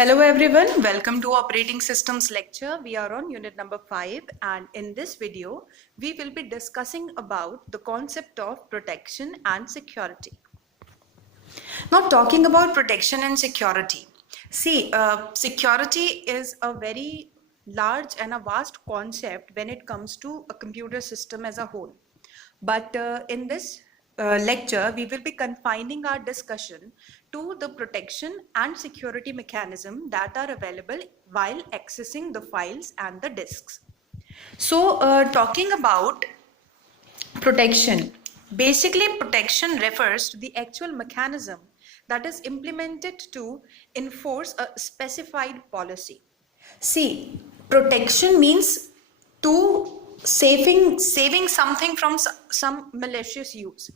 Hello everyone, welcome to Operating Systems lecture. We are on unit number 5 and in this video we will be discussing about the concept of protection and security. Now talking about protection and security. See, security is a very large and a vast concept when it comes to a computer system as a whole. But in this lecture, we will be confining our discussion to the protection and security mechanism that are available while accessing the files and the disks. So, talking about protection, basically protection refers to the actual mechanism that is implemented to enforce a specified policy. See, protection means to saving something from some malicious use.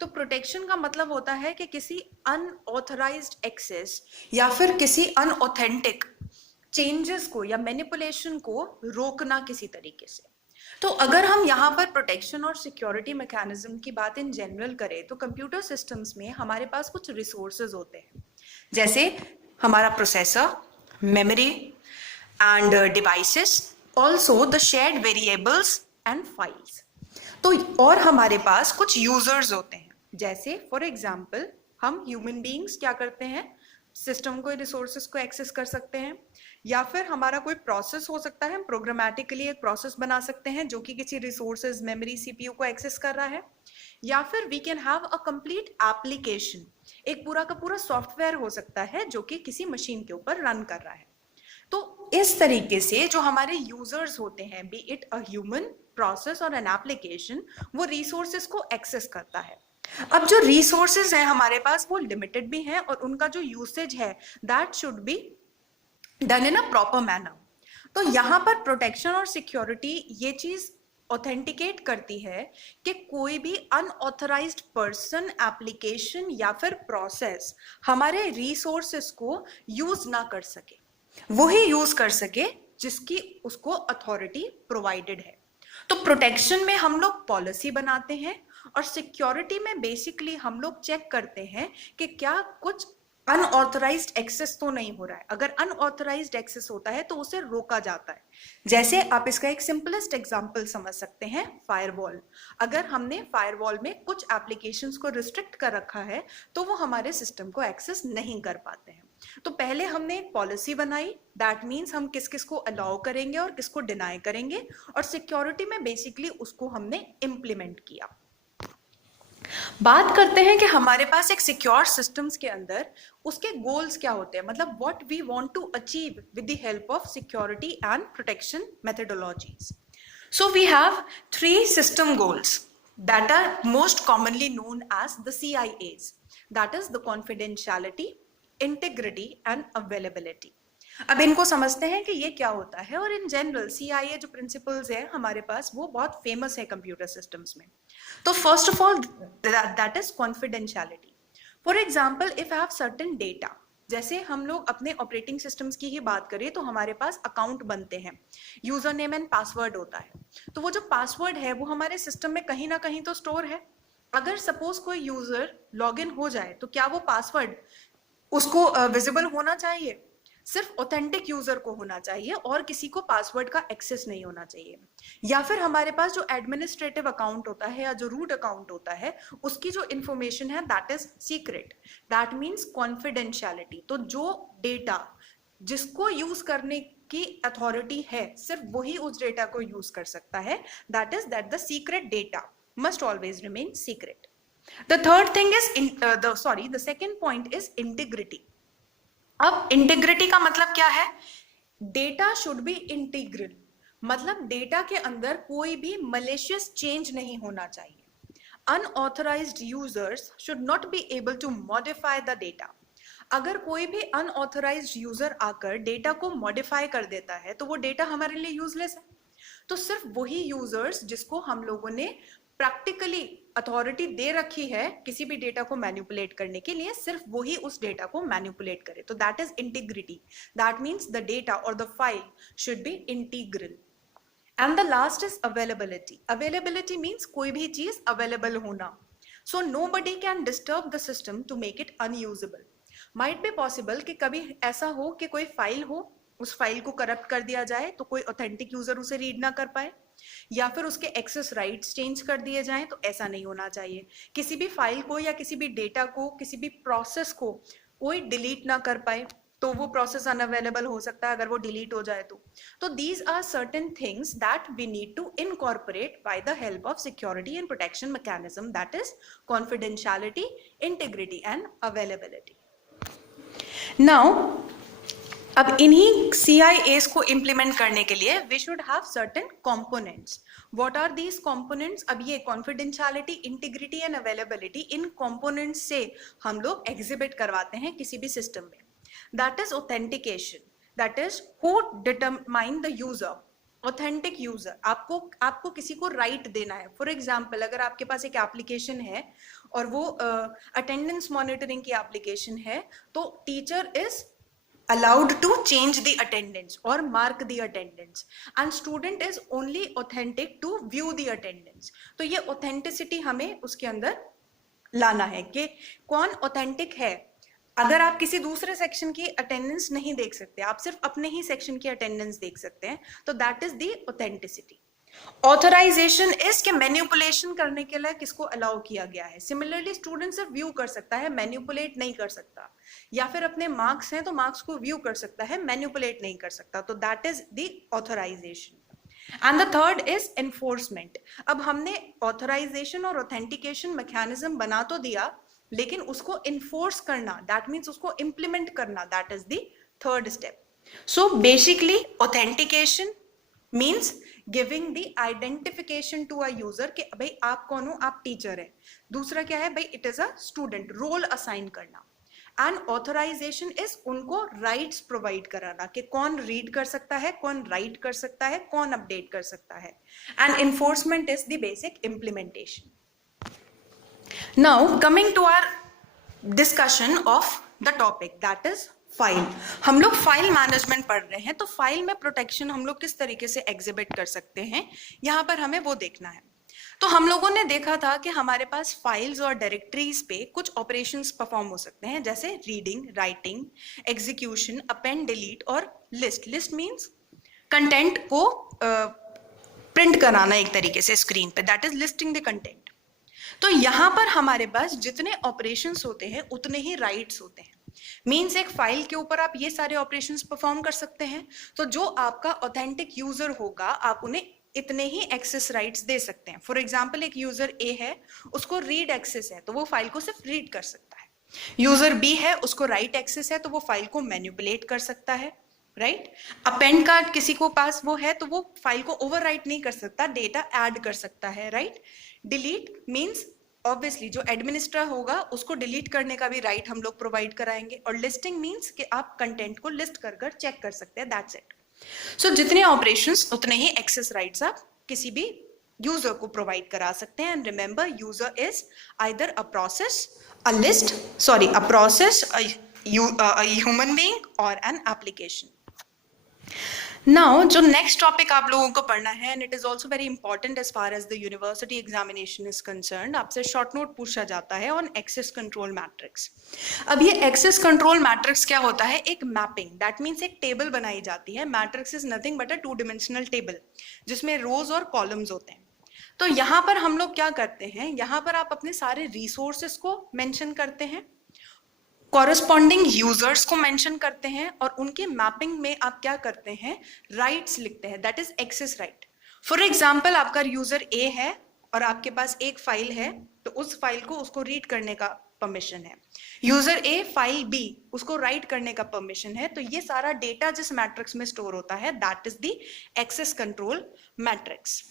तो protection का मतलब होता है कि किसी unauthorised access या फिर किसी अनऑथेंटिक चेंजेस को या मैनिपुलेशन को रोकना किसी तरीके से. तो अगर हम यहाँ पर प्रोटेक्शन और सिक्योरिटी मैकेनिज्म की बात इन जनरल करें तो कंप्यूटर सिस्टम्स में हमारे पास कुछ रिसोर्सेज होते हैं, जैसे हमारा processor, memory and devices, also the shared variables and files. तो और हमारे पास कुछ यूजर्स होते हैं, जैसे फॉर एग्जांपल हम ह्यूमन बीइंग्स क्या करते हैं, सिस्टम को रिसोर्सेज को एक्सेस कर सकते हैं, या फिर हमारा कोई प्रोसेस हो सकता है, हम प्रोग्रामेटिकली एक प्रोसेस बना सकते हैं जो कि किसी रिसोर्सेज मेमोरी सीपीयू को एक्सेस कर रहा है, या फिर we can have a complete application, एक पूरा का पूरा सॉफ्टवेयर हो सकता है जो कि किसी मशीन के ऊपर रन कर रहा है. तो इस तरीके से जो हमारे यूजर्स होते हैं, B it a human process और एन एप्लीकेशन, वो रिसोर्सेज को एक्सेस करता है. अब जो रिसोर्सेज हैं हमारे पास वो लिमिटेड भी हैं और उनका जो यूसेज है that should be done in a proper manner. तो यहाँ पर प्रोटेक्शन और सिक्योरिटी ये चीज ऑथेंटिकेट करती है कि कोई भी अनऑथराइज्ड पर्सन, एप्लीकेशन या फिर प्रोसेस हमारे रिसोर्सेज को यूज ना कर सके, वही यूज कर सके जिसकी उसको अथॉरिटी प्रोवाइडेड है. तो प्रोटेक्शन में हम लोग पॉलिसी बनाते हैं और सिक्योरिटी में बेसिकली हम लोग चेक करते हैं कि क्या कुछ अनऑथराइज्ड एक्सेस तो नहीं हो रहा है. अगर अनऑथराइज्ड एक्सेस होता है तो उसे रोका जाता है. जैसे आप इसका एक सिंपलेस्ट एग्जांपल समझ सकते हैं, फायरवॉल. अगर हमने फायरवॉल में कुछ एप्लीकेशंस को रिस्ट्रिक्ट कर रखा है तो वो हमारे सिस्टम को एक्सेस नहीं कर पाते हैं. तो पहले हमने एक पॉलिसी बनाई, दैट मीन्स हम किस किस को अलाउ करेंगे और किसको डिनाई करेंगे, और सिक्योरिटी में बेसिकली उसको हमने इम्प्लीमेंट किया. बात करते हैं कि हमारे पास एक सिक्योर सिस्टम्स के अंदर उसके गोल्स क्या होते हैं, मतलब what we want to achieve with the help of security and protection methodologies. So we have 3 system goals that are most commonly known as the CIAs, that is the confidentiality, integrity and availability. अब इनको समझते हैं कि ये क्या होता है, और इन जनरल CIA जो प्रिंसिपल्स है हमारे पास वो बहुत फेमस है कंप्यूटर सिस्टम्स में. तो first of all that is confidentiality. For example if I have certain data, जैसे हम लोग अपने ऑपरेटिंग सिस्टम्स की ही बात करें तो हमारे पास अकाउंट बनते हैं, यूजर नेम एंड पासवर्ड होता है. तो वो जो पासवर्ड है वो हमारे सिस्टम में कहीं ना कहीं तो स्टोर है. अगर सपोज कोई यूजर लॉग इन हो जाए तो क्या वो पासवर्ड उसको विजिबल होना चाहिए? सिर्फ ऑथेंटिक यूजर को होना चाहिए और किसी को पासवर्ड का एक्सेस नहीं होना चाहिए. या फिर हमारे पास जो एडमिनिस्ट्रेटिव अकाउंट होता है या जो रूट अकाउंट होता है उसकी जो इंफॉर्मेशन है that is secret, that means confidentiality. तो जो डेटा जिसको यूज करने की अथॉरिटी है सिर्फ वही उस डेटा को यूज कर सकता है, that is that the secret data must always remain secret. The third thing is the second point is integrity. अब इंटीग्रिटी का मतलब क्या है? डेटा शुड बी इंटीग्रल, मतलब डेटा के अंदर कोई भी मलेशियस चेंज नहीं होना चाहिए. Unauthorized users should not be able to modify the data. अगर कोई भी अनऑथराइज्ड यूजर आकर डेटा को मॉडिफाई कर देता है तो वो डेटा हमारे लिए यूजलेस है. तो सिर्फ वही यूजर्स जिसको हम लोगों ने प्रैक्टिकली अथॉरिटी दे रखी है किसी भी डेटा को मैनिपुलेट करने के लिए, सिर्फ वही उस डेटा को मैनिपुलेट करे. तो that is integrity. That means the data और the file should be integral. And the last is availability. Availability means कोई भी चीज अवेलेबल होना. So nobody can disturb the system to make it unusable. Might be possible कि कभी ऐसा हो कि कोई फाइल हो, उस फाइल को करप्ट कर दिया जाए तो कोई ऑथेंटिक यूजर उसे रीड ना कर पाए, या फिर उसके एक्सेस राइट्स चेंज कर दिए जाएं। तो ऐसा नहीं होना चाहिए। किसी भी फाइल को या किसी भी डेटा को, किसी भी प्रोसेस को कोई डिलीट ना कर पाए, तो वो प्रोसेस अनअवेलेबल हो सकता है अगर वो डिलीट हो जाए तो these are certain things that we need to incorporate by the help of security and protection mechanism, that is confidentiality, integrity and availability. Now अब इन्हीं CIAs को इम्प्लीमेंट करने के लिए we should have certain components. What are these components? अब ये confidentiality, integrity and availability, इन components से हम लोग एग्जिबिट करवाते हैं किसी भी सिस्टम में। That is authentication, that is who determine the user, authentic user. आपको किसी को राइट देना है। फॉर एग्जाम्पल, अगर आपके पास एक एप्लीकेशन है और वो अटेंडेंस मॉनिटरिंग की एप्लीकेशन है, तो teacher is allowed to change the attendance or mark the attendance, and student is only authentic to view the attendance। तो ये authenticity हमें उसके अंदर लाना है कि कौन ऑथेंटिक है। अगर आप किसी दूसरे सेक्शन की अटेंडेंस नहीं देख सकते, आप सिर्फ अपने ही सेक्शन की अटेंडेंस देख सकते हैं, तो that is the authenticity. Authorization is के मैनिपुलेशन करने के लिए किसको अलाउ किया गया है। सिमिलरली स्टूडेंट सिर्फ व्यू कर सकता है, मैनिपुलेट नहीं कर सकता। या फिर अपने मार्क्स हैं तो मार्क्स को व्यू कर सकता है, मैनिपुलेट नहीं कर सकता। तो that is the authorization. And the third is enforcement. अब हमने ऑथराइजेशन और ऑथेंटिकेशन मैकेनिज्म बना तो दिया, लेकिन उसको इन्फोर्स करना, दैट मीन्स उसको इंप्लीमेंट करना, that is the third step. So basically authentication means giving the identification to a user कि भाई आप कौन हो, आप टीचर है। दूसरा क्या है भाई, it is a student, role assign करना। एंड ऑथराइजेशन इज उनको राइट्स प्रोवाइड कराना कि कौन रीड कर सकता है, कौन राइट कर सकता है, कौन अपडेट कर सकता है। And enforcement is the basic implementation. Now coming to our discussion of the topic, that is file. हम लोग फाइल मैनेजमेंट पढ़ रहे हैं, तो फाइल में प्रोटेक्शन हम लोग किस तरीके से एग्जिबिट कर सकते हैं, यहाँ पर हमें वो देखना है। तो हम लोगों ने देखा था कि हमारे पास फाइल्स और डायरेक्टरीज पे कुछ ऑपरेशंस परफॉर्म हो सकते हैं, जैसे reading, writing, execution, append, delete और लिस्ट। लिस्ट मीन्स कंटेंट को प्रिंट कराना एक तरीके से स्क्रीन पे, that is listing the content. तो यहाँ पर हमारे पास जितने ऑपरेशंस होते हैं उतने ही राइट्स होते हैं। मीन्स एक फाइल के ऊपर आप ये सारे ऑपरेशंस परफॉर्म कर सकते हैं। तो जो आपका ऑथेंटिक यूजर होगा, आप उन्हें इतने ही एक्सेस राइट्स दे सकते हैं। फॉर एग्जाम्पल, एक यूजर ए है, उसको रीड एक्सेस है तो वो फाइल को सिर्फ रीड कर सकता है। यूजर बी है, उसको राइट एक्सेस है तो वो फाइल को मैनिपुलेट कर सकता है, राइट। अपेंड का किसी को पास वो है तो वो फाइल को ओवरराइट नहीं कर सकता, डेटा ऐड कर सकता है, राइट। डिलीट मीन्स ऑब्वियसली जो एडमिनिस्ट्रेटर होगा उसको डिलीट करने का भी राइट हम लोग प्रोवाइड कराएंगे। और लिस्टिंग मीन्स कि आप कंटेंट को लिस्ट कर चेक कर सकते हैं, दैट्स इट। सो जितने ऑपरेशंस उतने ही एक्सेस राइट्स आप किसी भी यूजर को प्रोवाइड करा सकते हैं। And remember, user is either a process, a list, sorry a process, a human being और एन एप्लीकेशन। नाउ जो नेक्स्ट टॉपिक आप लोगों को पढ़ना है, and it is also very important as far as the university examination is concerned, आपसे short note पूछा जाता है ऑन एक्सेस कंट्रोल मैट्रिक्स। अब ये एक्सेस कंट्रोल मैट्रिक्स क्या होता है? एक मैपिंग, दैट मीन्स एक टेबल बनाई जाती है। Matrix is nothing but a 2-dimensional table जिसमें रोज और कॉलम्स होते हैं। तो यहाँ पर हम लोग क्या करते हैं, यहाँ पर आप अपने सारे रिसोर्सेस को मेंशन करते हैं, कॉरेस्पॉन्डिंग यूजर्स को मेंशन करते हैं, और उनके मैपिंग में आप क्या करते हैं, राइट्स लिखते हैं, that is access right. For example, आपका यूजर ए है और आपके पास एक फाइल है, तो उस फाइल को उसको रीड करने का परमिशन है। यूजर ए फाइल बी, उसको राइट करने का परमिशन है। तो ये सारा डेटा जिस मैट्रिक्स में स्टोर होता है, that is the access control matrix.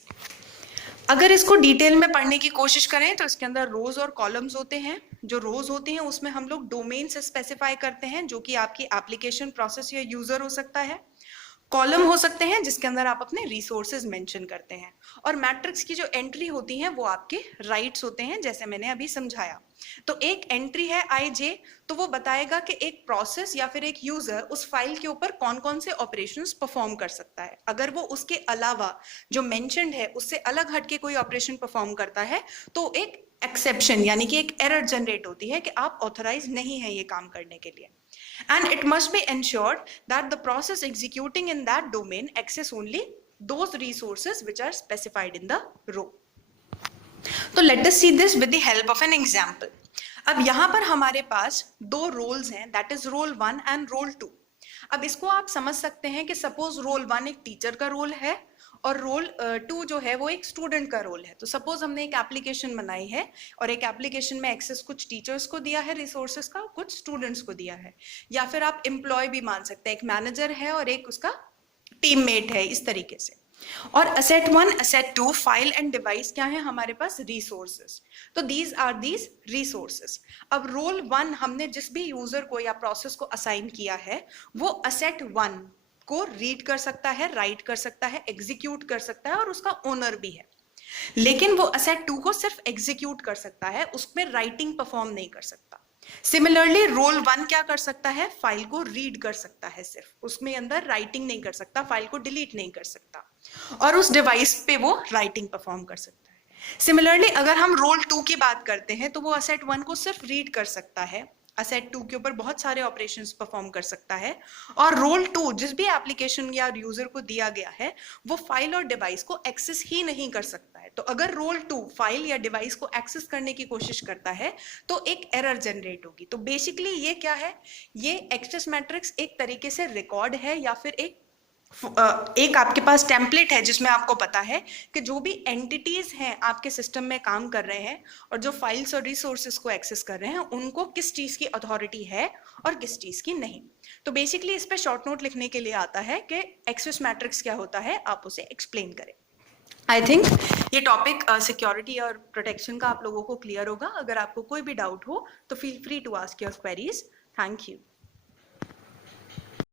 अगर इसको डिटेल में पढ़ने की कोशिश करें तो इसके अंदर रोज और कॉलम्स होते हैं। जो रोज होते हैं उसमें हम लोग डोमेन्स स्पेसिफाई करते हैं, जो कि आपकी एप्लीकेशन, प्रोसेस या यूजर हो सकता है। कॉलम हो सकते हैं जिसके अंदर आप अपने रिसोर्सेज मेंशन करते हैं। और मैट्रिक्स की जो एंट्री होती है वो आपके राइट्स होते हैं, जैसे मैंने अभी समझाया। तो एक एंट्री है IJ, तो वो बताएगा कि एक प्रोसेस या फिर एक यूजर उस फाइल के ऊपर कौन कौन से ऑपरेशंस परफॉर्म कर सकता है। अगर वो उसके अलावा जो मेंशन्ड है उससे अलग हटके कोई ऑपरेशन परफॉर्म करता है तो एक एक्सेप्शन यानी कि एक एरर जनरेट होती है कि आप ऑथराइज नहीं है ये काम करने के लिए। And it must be ensured that the process executing in that domain access only those resources which are specified in the row. तो let us see this with the help of an example. अब यहाँ पर हमारे पास दो roles हैं, that is role 1 and role 2. अब इसको आप समझ सकते हैं कि सपोज रोल 1 एक टीचर का रोल है और रोल 2 जो है वो एक स्टूडेंट का रोल है। तो सपोज हमने एक एप्लीकेशन बनाई है और एक एप्लीकेशन में एक्सेस कुछ टीचर्स को दिया है रिसोर्सेज का, कुछ स्टूडेंट्स को दिया है, या फिर आप एम्प्लॉय भी मान सकते हैं, एक मैनेजर है और एक उसका टीममेट है, इस तरीके से। और asset 1, asset 2, file and device क्या है हमारे पास? रिसोर्सेज। तो दीज आर दीज रिसोर्सेज। अब रोल 1 हमने जिस भी यूजर को या प्रोसेस को असाइन किया है वो असेट 1 को रीड कर सकता है, राइट कर सकता है, एग्जीक्यूट कर सकता है और उसका ओनर भी है। लेकिन वो असेट 2 को सिर्फ एग्जीक्यूट कर सकता है, उसमें राइटिंग परफॉर्म नहीं कर सकता। सिमिलरली रोल 1 क्या कर सकता है? फाइल को रीड कर सकता है सिर्फ, उसमें अंदर राइटिंग नहीं कर सकता, फाइल को डिलीट नहीं कर सकता, और उस डिवाइस पे वो राइटिंग परफॉर्म कर सकता है। सिमिलरली अगर हम रोल 2 की बात करते हैं तो वो असेट 1 को सिर्फ रीड कर सकता है, असेट 2 के ऊपर बहुत सारे ऑपरेशंस परफॉर्म कर सकता है, और रोल 2 जिस भी एप्लीकेशन या यूजर को दिया गया है वो फाइल और डिवाइस को एक्सेस ही नहीं कर सकता है। तो अगर रोल 2 फाइल या डिवाइस को एक्सेस करने की कोशिश करता है तो एक एरर जनरेट होगी। तो बेसिकली ये क्या है? ये एक्सेस मैट्रिक्स एक तरीके से रिकॉर्ड है या फिर एक आपके पास टेम्पलेट है जिसमें आपको पता है कि जो भी एंटिटीज हैं आपके सिस्टम में काम कर रहे हैं और जो फाइल्स और रिसोर्सेज को एक्सेस कर रहे हैं उनको किस चीज की अथॉरिटी है और किस चीज की नहीं। तो बेसिकली इस पे शॉर्ट नोट लिखने के लिए आता है कि एक्सेस मैट्रिक्स क्या होता है, आप उसे एक्सप्लेन करें। आई थिंक ये टॉपिक सिक्योरिटी और प्रोटेक्शन का आप लोगों को क्लियर होगा। अगर आपको कोई भी डाउट हो तो feel free to ask your queries. Thank you.